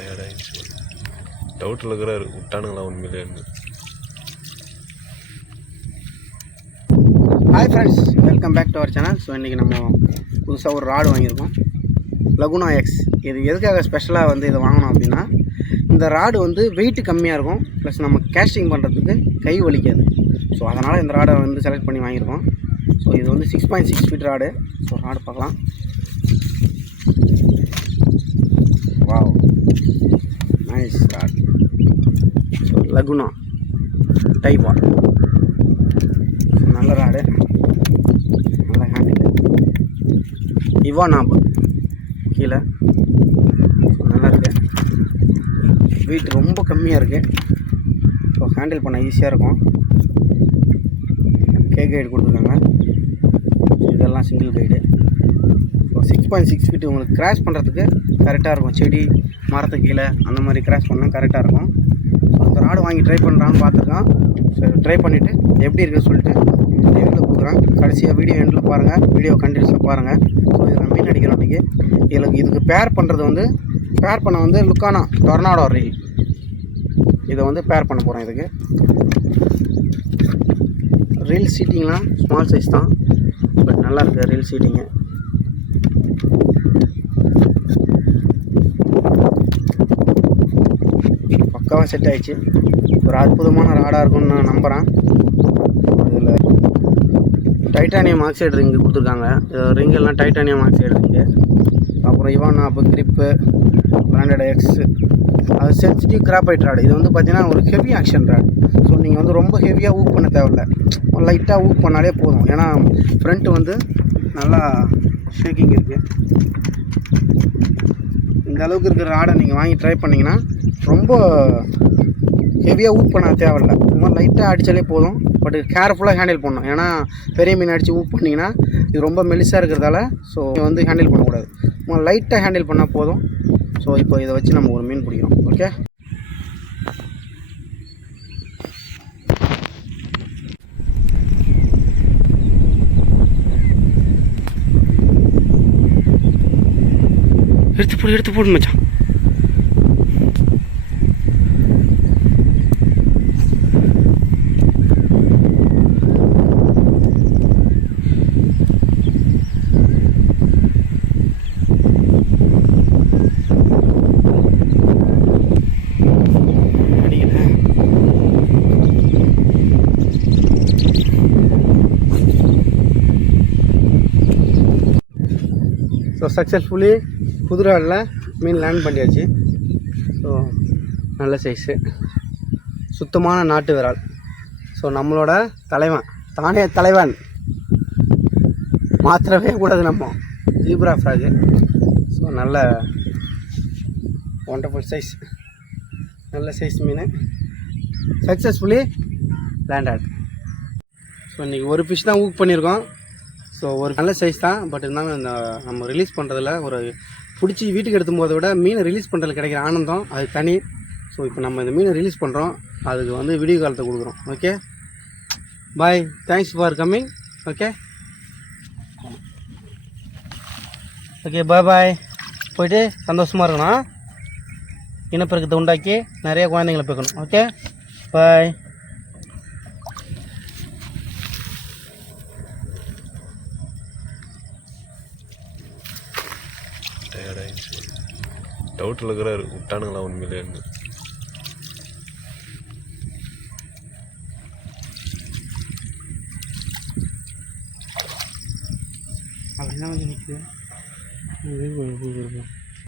டயர்டாகிடுச்சு. டவுட்டில் இருக்கிறாரு விட்டானுங்களா உண்மையிலேருந்து. Hi friends, welcome back to our channel. So இன்றைக்கி நம்ம புதுசாக ஒரு ராடு வாங்கியிருக்கோம், லகுனா எக்ஸ். இது எதுக்காக ஸ்பெஷலாக வந்து இதை வாங்கினோம் அப்படின்னா, இந்த ராடு வந்து வெயிட் கம்மியாக இருக்கும், ப்ளஸ் நம்ம கேஸ்டிங் பண்ணுறதுக்கு கை வலிக்காது. ஸோ அதனால் இந்த ராடை வந்து செலக்ட் பண்ணி வாங்கியிருக்கோம். ஸோ இது வந்து 6.6 ஃபீட் ராடு. ஸோ ராடு பார்க்கலாம். Wow, nice rod. So Laguna Daiwa, நல்ல ராடு, நல்ல ஹேண்டில். இவா நாபு கீழே நல்லா இருக்கு. வெயிட் ரொம்ப கம்மியாக இருக்குது. ஸோ ஹேண்டில் பண்ண ஈஸியாக இருக்கும். கே கைடு கொடுத்துருக்காங்க. இதெல்லாம் சிங்கிள் கைடு. ஸோ 6.6 ஃபீட் உங்களுக்கு கிராஷ் பண்ணுறதுக்கு கரெக்டாக இருக்கும். செடி மரத்துக்கு கீழே அந்த மாதிரி கிராஷ் பண்ணால் கரெக்டாக இருக்கும். ஸோ அந்த ராடு வாங்கி ட்ரை பண்ணுறான்னு பார்த்துருக்கோம். ஸோ ட்ரை பண்ணிவிட்டு எப்படி இருக்குன்னு சொல்லிட்டு ரிவ்யூவில் கொடுக்குறேன். கடைசியாக வீடியோ எண்டில் பாருங்கள், வீடியோ கண்டினியூஸாக பாருங்கள். ஸோ இதை நான் மீன் அடிக்கிறோம் இன்றைக்கி. இதுக்கு பேர் பண்ணுறது வந்து லுக்கானா டொர்னாடோ ரீல். இதை வந்து பேர் பண்ண போகிறேன். இதுக்கு ரீல் சீட்டிங்லாம் ஸ்மால் சைஸ் தான், பட் நல்லா இருக்குது ரீல் சீட்டிங்கு. பக்காவாக செட் ஆகிடுச்சு. ஒரு அற்புதமான ராடாக இருக்கும்னு நான் நம்புகிறேன். இதில் டைட்டானியம் ஆக்சைடு ரிங்கு கொடுத்துருக்காங்க. ரிங்கெல்லாம் டைட்டானியம் ஆக்சைடு ரிங்கு. அப்புறம் இவானா அப்போ கிரிப்பு பிராண்டட் எக்ஸ். அது சென்சிட்டிவ் கிராஃபைட் ராடு. இது வந்து பார்த்திங்கன்னா ஒரு ஹெவி ஆக்ஷன் ராடு. ஸோ நீங்கள் வந்து ரொம்ப ஹெவியாக ஊக் பண்ண தேவையில்லை, லைட்டாக ஊக் பண்ணாலே போதும். ஏன்னா ஃப்ரண்ட்டு வந்து நல்லா ஷேக்கிங் இருக்குது. இந்த அளவுக்கு இருக்கிற ராடை நீங்கள் வாங்கி ட்ரை பண்ணிங்கன்னா ரொம்ப ஹெவியாக ஊக் பண்ண தேவையில்லை, ரொம்ப லைட்டாக அடித்தாலே போதும். பட் கேர்ஃபுல்லாக ஹேண்டில் பண்ணணும். ஏன்னா பெரிய மீன் அடித்து ஊக் பண்ணிங்கன்னா இது ரொம்ப மெலிசாக இருக்கிறதால ஸோ வந்து ஹேண்டில் பண்ணக்கூடாது, லைட்டாக ஹேண்டில் பண்ணால் போதும். ஸோ இப்போ இதை வச்சு நம்ம ஒரு மீன் பிடிக்கிறோம். ஓகே, எடுத்து போடு மச்சான். ஸோ சக்ஸஸ்ஃபுல்லி புது ராடில் மீன் லேண்ட் பண்ணியாச்சு. ஸோ நல்ல சைஸு, சுத்தமான நாட்டு விரால். ஸோ நம்மளோட தலைவன் தானே தலைவன், மாத்திரவே கூடாது நம்ம ஜீப்ரா ஃப்ராகு. ஸோ நல்ல ஒண்டர்ஃபுல் சைஸ், நல்ல சைஸ் மீன் சக்ஸஸ்ஃபுல்லி லேண்ட் ஆட். ஸோ இன்றைக்கி ஒரு ஃபிஷ் தான் ஊக் பண்ணியிருக்கோம். ஸோ ஒரு நல்ல சைஸ் தான், பட் இருந்தாலும் இந்த நம்ம ரிலீஸ் பண்ணுறதில் ஒரு பிடிச்சி வீட்டுக்கு எடுத்தும் போதை விட மீனை ரிலீஸ் பண்ணுறதுல கிடைக்கிற ஆனந்தம் அது தனி. ஸோ இப்போ நம்ம இந்த மீனை ரிலீஸ் பண்ணுறோம், அதுக்கு வந்து வீடியோ காலத்தை கொடுக்குறோம். Okay, bye, thanks for coming. Okay okay, bye bye. போய்ட்டு சந்தோஷமாக இருக்கணும், இனப்பெருக்கத்தை உண்டாக்கி நிறைய குழந்தைங்களை பெக்கணும். ஓகே, பாய். டயர்டாகிடுச்சு. டவுட்டில் இருக்கிறாரு விட்டானுங்களா உண்மையிலேருந்து. அப்படின்னா வந்து நிற்குது.